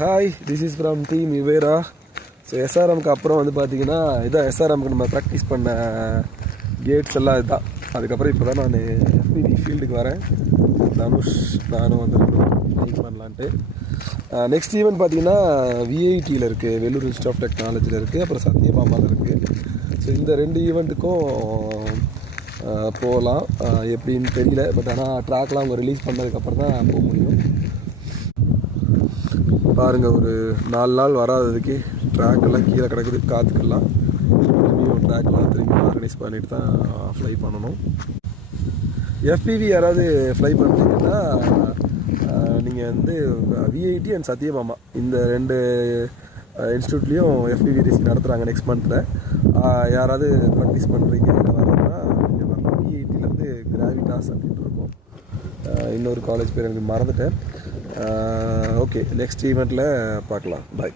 Hi, this is from team Evera. So எஸ்ஆர்எம்க்கு அப்புறம் வந்து பார்த்தீங்கன்னா இதான் எஸ்ஆர்எம்க்கு நம்ம ப்ராக்டிஸ் பண்ண கேட்ஸ் எல்லாம் இதுதான். அதுக்கப்புறம் இப்போ தான் நான் எஃபிவி ஃபீல்டுக்கு வரேன். தனுஷ் நானும் வந்துருக்கோம் ட்ரைன் பண்ணலான்ட்டு. நெக்ஸ்ட் ஈவெண்ட் பார்த்தீங்கன்னா விஐடியில் இருக்குது, வேலூர் இன்ஸ்டியூட் ஆஃப் டெக்னாலஜியில் இருக்குது, அப்புறம் சத்யபாமாவில் இருக்குது. ஸோ இந்த 2 ஈவெண்ட்டுக்கும் போகலாம். எப்படின்னு தெரியல, பட் ஆனால் ட்ராக்லாம் அவங்க ரிலீஸ் பண்ணதுக்கப்புறம் தான் போக முடியும். பாருங்கள், ஒரு 4 நாள் வராததுக்கு ட்ராக்கெல்லாம் கீழே கிடக்குது. காற்றுக்கெல்லாம் திரும்பியும் ட்ராக்லாம் திரும்பி ஆர்கனைஸ் பண்ணிட்டு தான் ஃப்ளை பண்ணணும். எஃபிவி யாராவது ஃப்ளை பண்ணுறீங்கன்னா நீங்கள் வந்து விஐடி அண்ட் சத்யபாமா இந்த 2 இன்ஸ்டியூட்லேயும் எஃபிவி ரேசிங் நடத்துகிறாங்க நெக்ஸ்ட் மந்தில். யாராவது ப்ராக்டிஸ் பண்ணுறீங்க வரணும்னா நீங்கள் வரணும். விஐடியில் வந்து கிராவிடாஸ் அப்படின்ட்டு இருக்கும். இன்னொரு காலேஜ் பேர் எனக்கு மறந்துட்டேன். ஓகே, நெக்ஸ்ட் ஈவெண்ட்டில் பார்க்கலாம். பாய்.